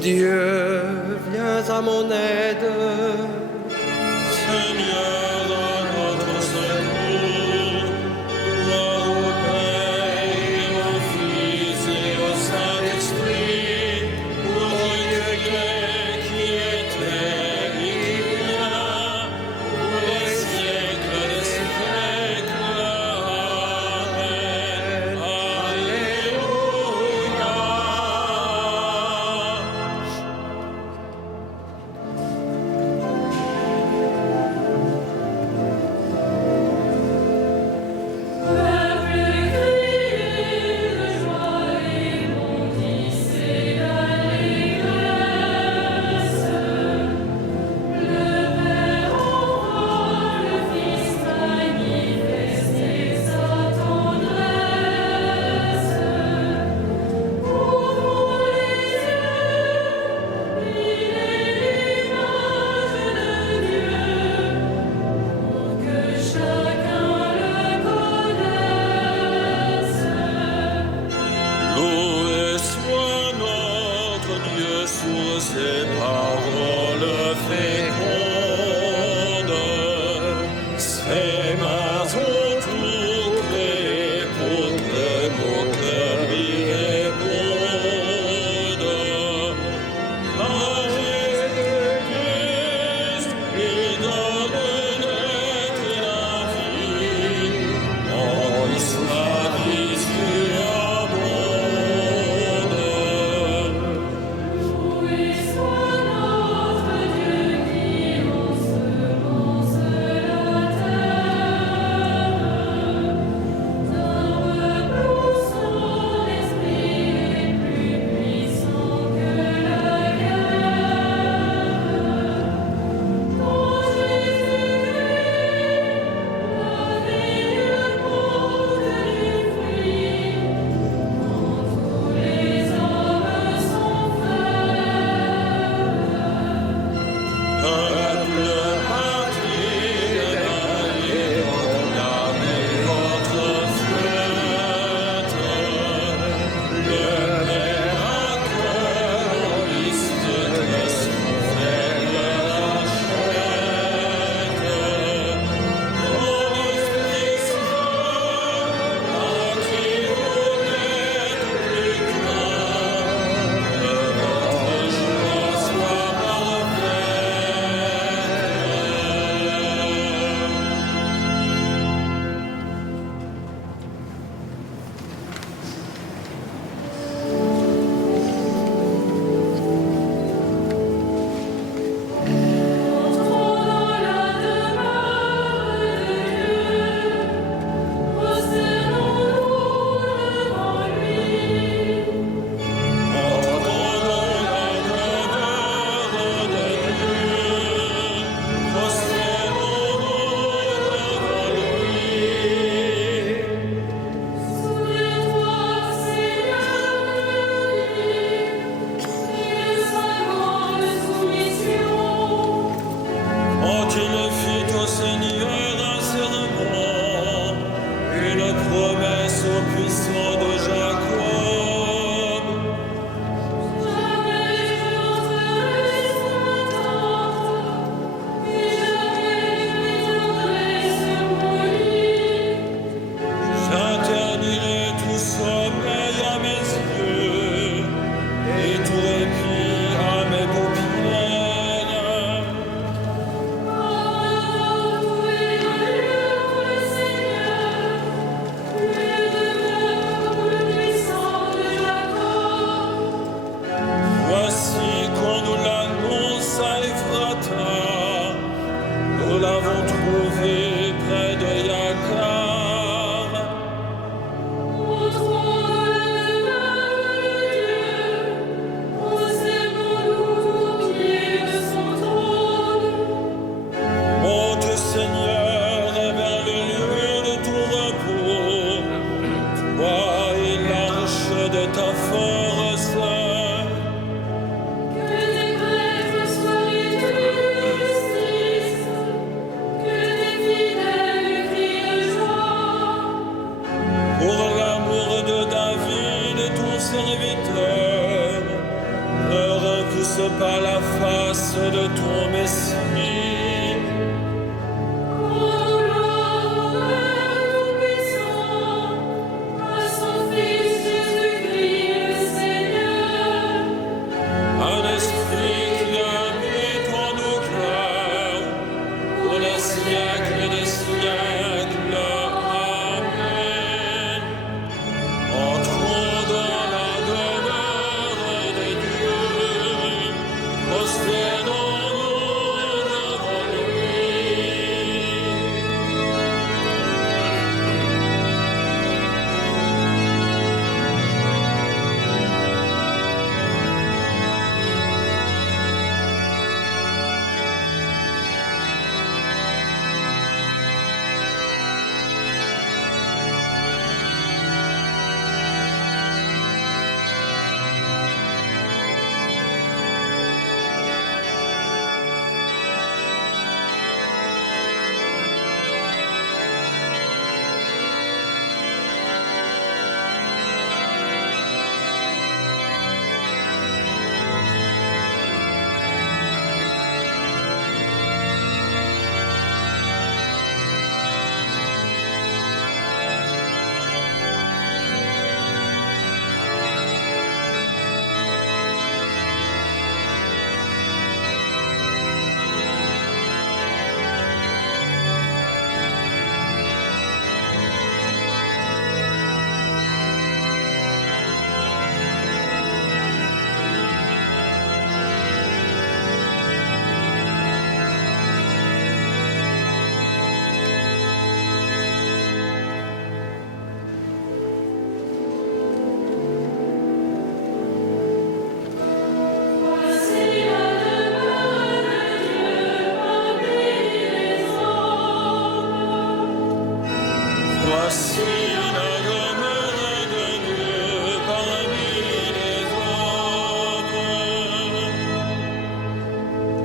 Dieu, viens à mon aide. Seigneur, à notre secours, gloire au Père et au Fils et au Saint-Esprit, aujourd'hui qui était et qui vient, pour les siècles des siècles. Amen. Alléluia. Loué soit notre Dieu sur ses paroles fécondes. Ses mains ont tout créé pour que mon cœur lui réponde. Car Jésus-Christ lui donne naître la vie, en lui sa vie surabonde. Loué soit notre Dieu qui ensemence la terre, d'arbres poussant l'esprit est plus puissant que la guerre. Dans Jésus-Christ, la vie porte du fruit, quand tous les hommes sont frères. Peuple, patrie, allez, proclamez votre fête. Le Père accorde au Fils que son frère rachète. Ton Esprit Saint, à qui vous n'êtes plus qu'un, que votre joie soit parfaite. Entrons dans la demeure de Dieu, prosternons-nous devant lui. Entrons dans la demeure de Dieu, prosternons-nous devant lui. Souviens-toi, Seigneur, de lui et de sa grande soumission. Quand il fit au Seigneur un serment, une promesse au puissant de Jacob. Jamais je n'entrerai sur ma tente, et jamais je m'étendrai sur mon lit. J'interdirai tout sommeil à mes yeux et tout répit à mes paupières. Alors, où est le lieu pour le Seigneur, lieu de demeure pour le puissant de Jacob? Voici qu'on nous l'annonce à Ephrata, nous l'avons trouvé près de Yakar. Entrons dans la demeure de Dieu, prosternons-nous aux pieds de son trône. Monte Seigneur vers le lieu de ton repos, toi et l'arche de ta force. Que tes prêtres soient vêtus de justice, que tes fidèles crient de joie. Pour l'amour de David, ton serviteur, leur tous par la face de ton Messie. Un esprit qui habite en nos cœurs, pour les siècles des siècles. Amen. Entrons dans la demeure des dieux, prosternons-nous devant lui. Voici la demeure de Dieu parmi les hommes.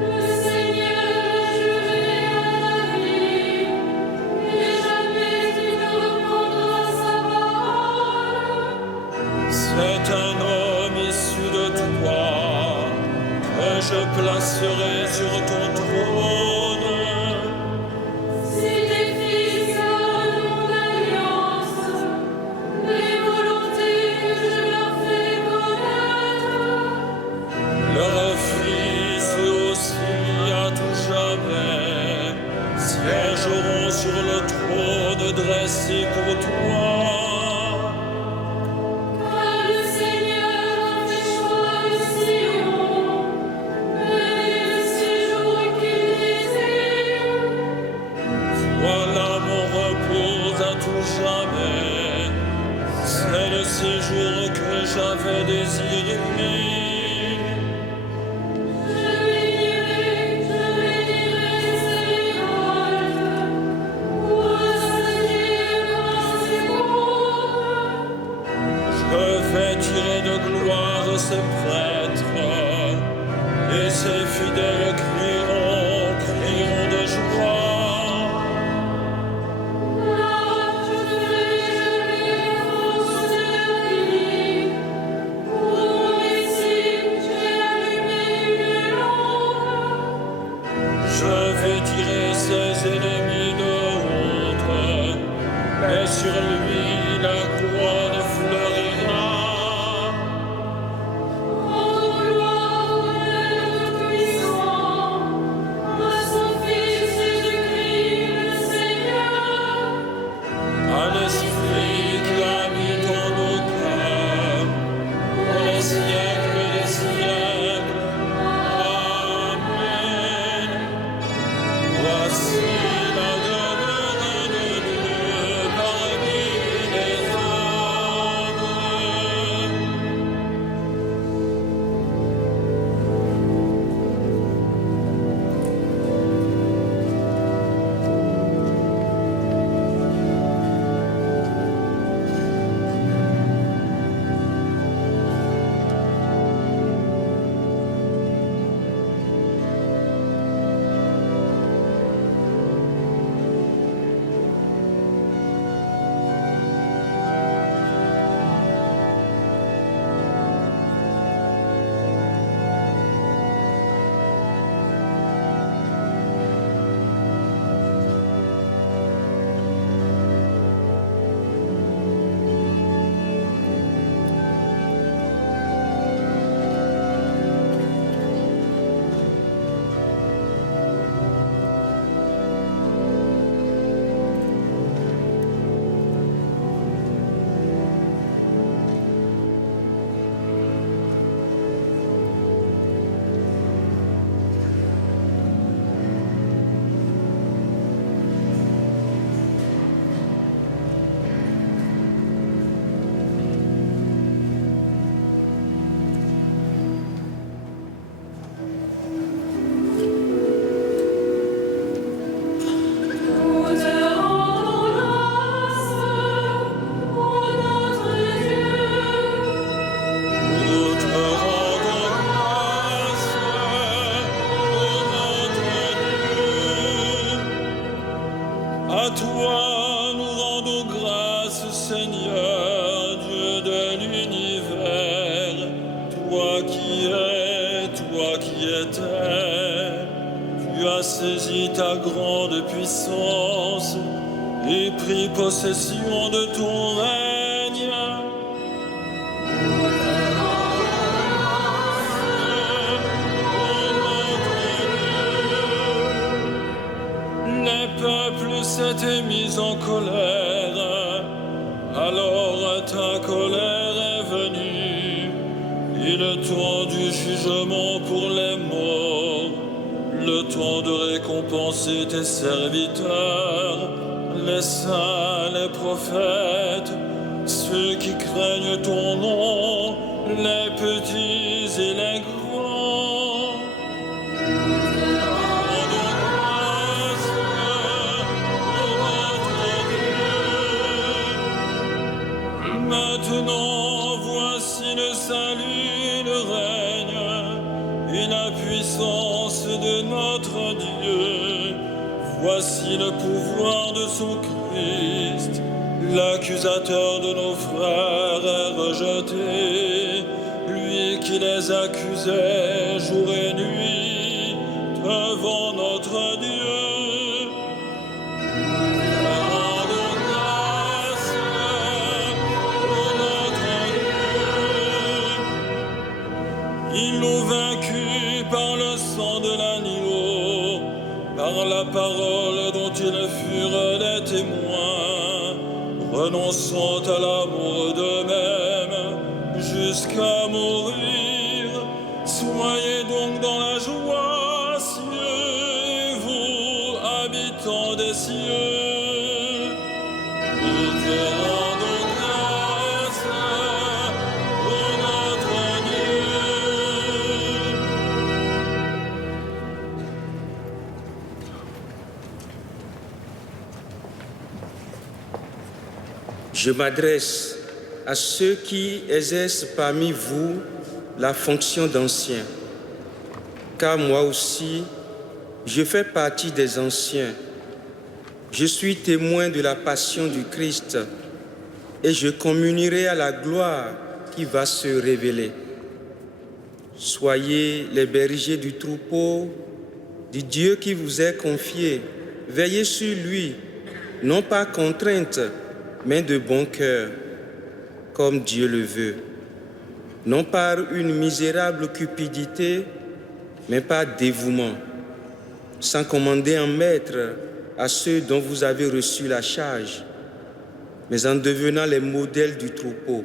Le Seigneur a juré à David, et jamais il ne reprendra sa parole. C'est un homme issu de toi que je placerai sur ton trône. S'il défie mon alliance, les volontés que je leur fais connaître, Leurs fils aussi à tout jamais siégeront sur le trône dressé pour toi. car le Seigneur a fait choix de Sion, et le séjour qu'il désire. Voilà mon repos à tout jamais, c'est le séjour que j'avais désiré. Je bénirai ses révoltes, pour assainir ses pauvres. Je vais tirer de gloire ses prêtres, et ses fidèles crieront de joie. Je ferai force de la vie, pour mon Messie, j'ai allumé une lampe. Je vais tirer ses ennemis de honte, mais sur lui la couronne fleurira. Rends gloire à Dieu puissant, Toi qui es, toi qui étais, tu as saisi ta grande puissance et pris possession de ton règne. Les peuples s'étaient mis en colère, alors ta colère est venue, et le temps du jugement pour les morts, le temps de récompenser tes serviteurs, les saints, les prophètes, ceux qui craignent ton nom, les petits et les grands. Maintenant, voici le salut, le règne et la puissance de notre Dieu. Voici le pouvoir de son Christ. L'accusateur de nos frères est rejeté, lui qui les accusait jour et nuit devant notre Dieu. Ils l'ont vaincu par le sang de l'agneau, par la parole dont ils furent les témoins, renonçant à l'amour d'eux-mêmes jusqu'à mourir. Soyez donc dans la joie, cieux, et vous, habitants des cieux, nous te rendons grâce au notre Dieu. Je m'adresse à ceux qui exercent parmi vous la fonction d'anciens, car moi aussi, je fais partie des anciens. Je suis témoin de la passion du Christ et je communierai à la gloire qui va se révéler. Soyez les bergers du troupeau du Dieu qui vous est confié. Veillez sur lui, non par contrainte, mais de bon cœur, comme Dieu le veut, non par une misérable cupidité, mais par dévouement, sans commander en maître à ceux dont vous avez reçu la charge, mais en devenant les modèles du troupeau.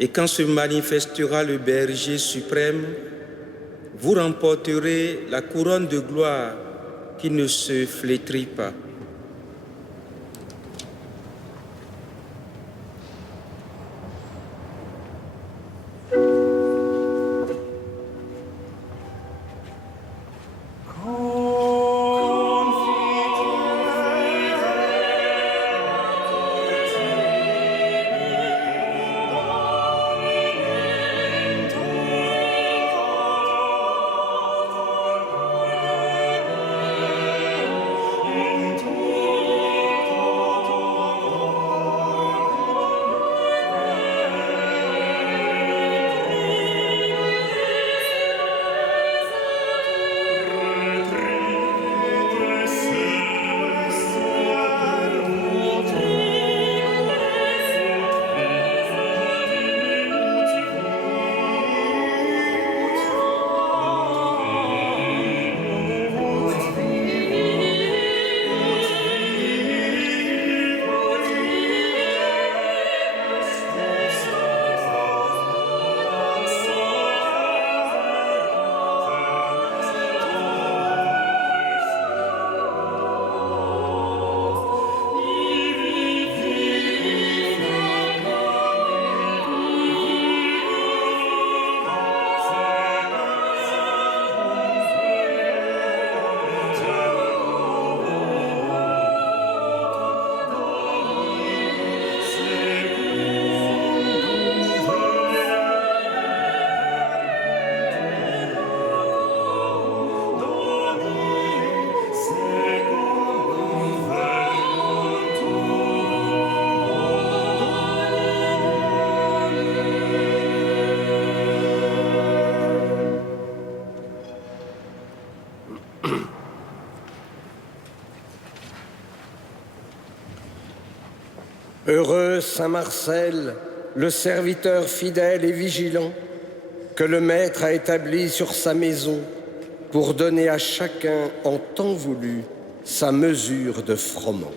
Et quand se manifestera le berger suprême, vous remporterez la couronne de gloire qui ne se flétrit pas. In Heureux Saint Marcel, le serviteur fidèle et vigilant, que le Maître a établi sur sa maison pour donner à chacun en temps voulu sa mesure de froment.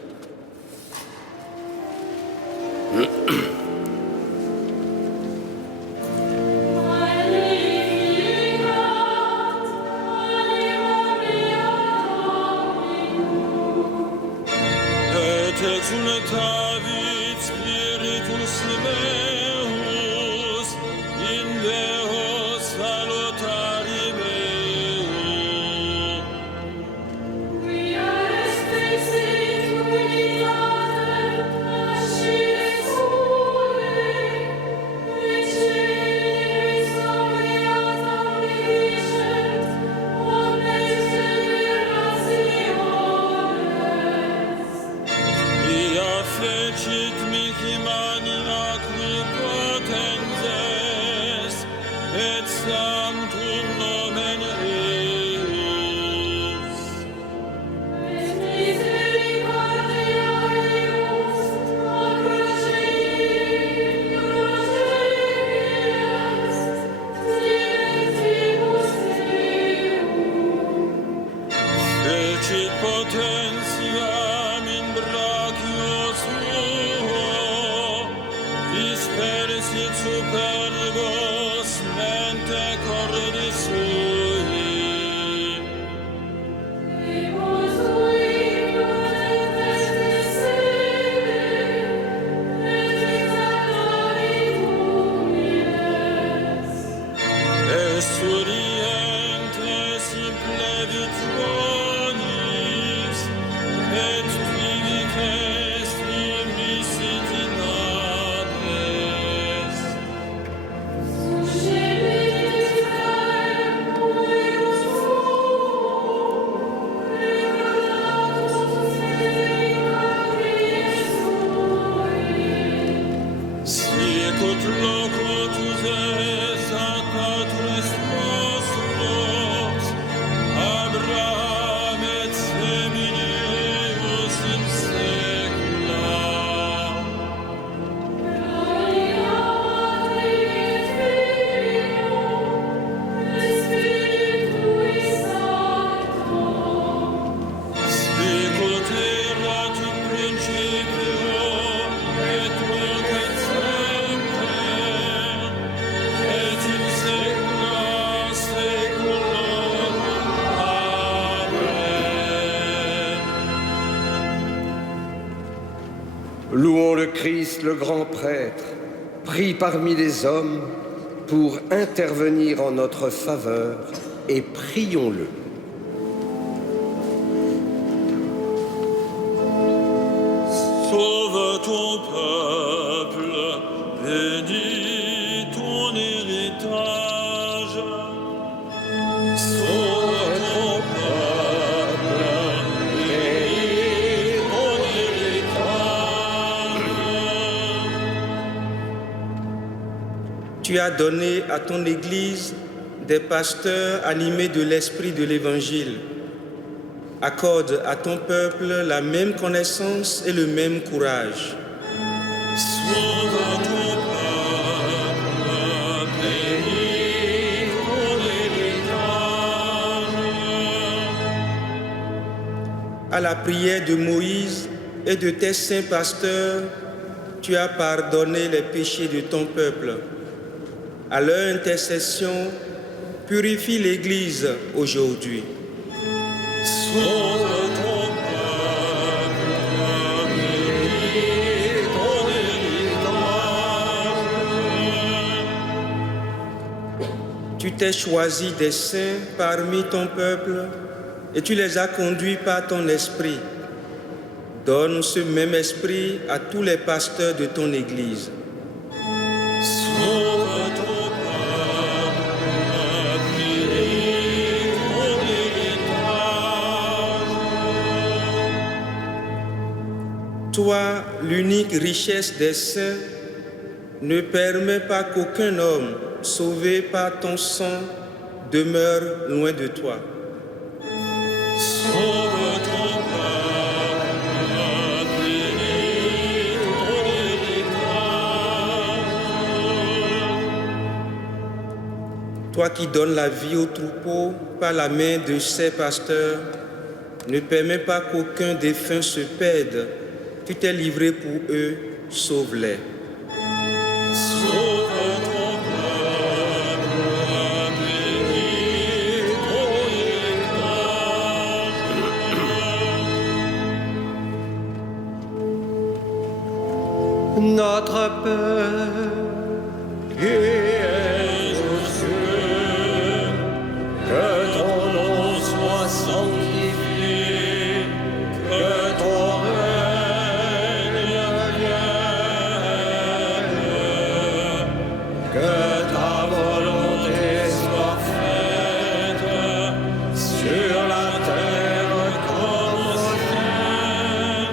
Et exultavit spiritus meus in Deo salutari meo. Quia respexit unitate, ascire sole, et celis omniatam dicet, omnes generationes. Ia fecit mihi mania qui potenses, et sanctum nomen eus. Et misericordia eius, croce est, silentibus Deum. Fecit potentiam in brachio suo, dispersit superbos mente cordis sui. Deus ui prudentes descende, et exaltavit humiles. Esurientes implevit bonis, et vivices immisit in ades. Suscebit Israel huius suo, et rogatus misericordiae sui. Sicut locutus es ad patris nostros, Abraham et semineus in saecula. Gloria Patri et Filio, et Spiritui Sancto. Sicut erat in principio, et nunc et semper, et in saecula saeculorum. Amen. Louons le Christ, le grand prêtre, pris parmi les hommes pour intervenir en notre faveur, et prions-le. Sauve ton peuple, bénis ton héritage. Sauve ton peuple, bénis ton héritage. Tu as donné à ton Église des pasteurs animés de l'esprit de l'Évangile. Accorde à ton peuple la même connaissance et le même courage. Sauve ton peuple, bénis ton héritage. À la prière de Moïse et de tes saints pasteurs, tu as pardonné les péchés de ton peuple. À leur intercession, purifie l'Église aujourd'hui. Sauve ton peuple, bénis ton héritage. Tu t'es choisi des saints parmi ton peuple et tu les as conduits par ton esprit. Donne ce même esprit à tous les pasteurs de ton Église. Sauve ton peuple, bénis ton héritage. Toi, l'unique richesse des saints, ne permets pas qu'aucun homme sauvé par ton sang demeure loin de toi. Sauve ton peuple, bénis ton Toi qui donnes la vie au troupeau par la main de ses pasteurs, ne permets pas qu'aucun défunt se perde. Tu t'es livré pour eux, sauve-les. Sauve ton peuple, bénis ton héritage. Notre Père, qui es aux cieux, que ton nom soit sanctifié, que ton règne vienne, que ta volonté soit faite sur la terre comme au ciel.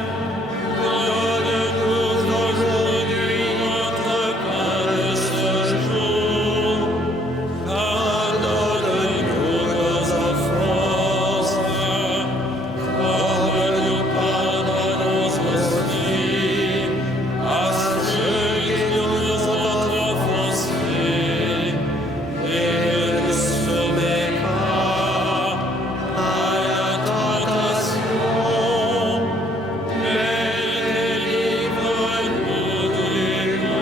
Donne-nous aujourd'hui notre pain de ce jour. Pardonne-nous nos offenses, comme nous pardonnons aussi à ceux qui nous ont offensés. Et ne nous soumets pas à la tentation, mais délivre-nous du mal.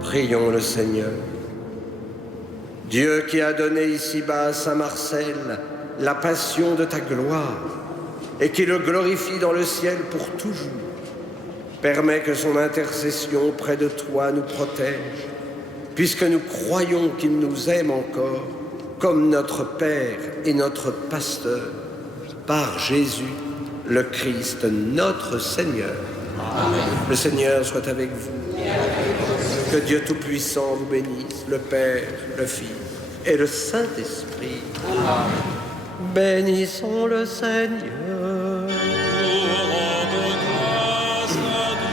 Prions le Seigneur. Dieu qui a donné ici-bas à Saint Marcel la passion de ta gloire et qui le glorifie dans le ciel pour toujours, permets que son intercession auprès de toi nous protège, puisque nous croyons qu'il nous aime encore comme notre Père et notre Pasteur, par Jésus, le Christ, notre Seigneur. Amen. Le Seigneur soit avec vous. Que Dieu Tout-Puissant vous bénisse, le Père, le Fils et le Saint-Esprit. Amen. Bénissons le Seigneur. Nous rendons grâce à Dieu.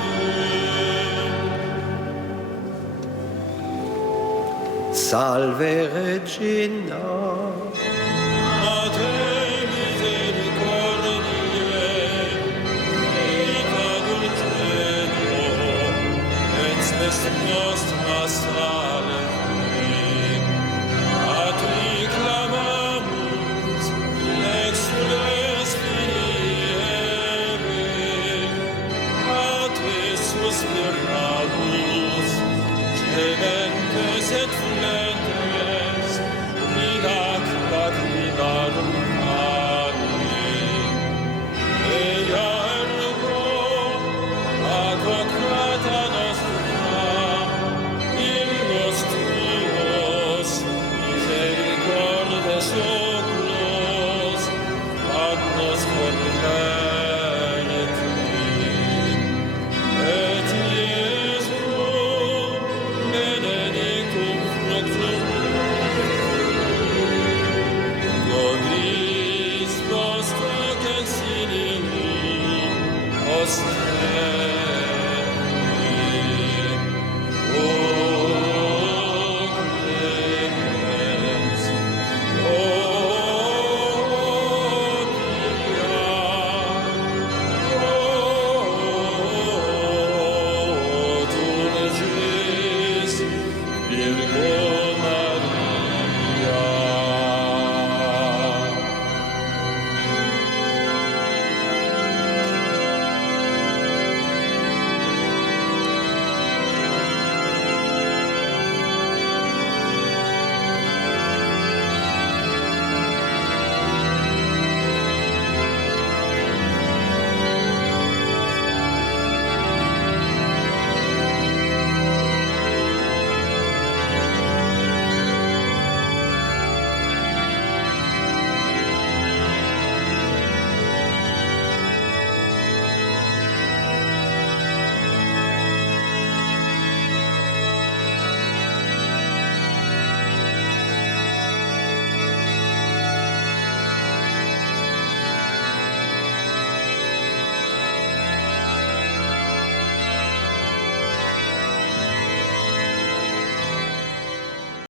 Salve Regina. Mater misericordiae, vita dulcedo, et spes nostra salve. A Te clamamus, exules filiere, a Te suspiramus, gementes et flentes, in ac lacrimarum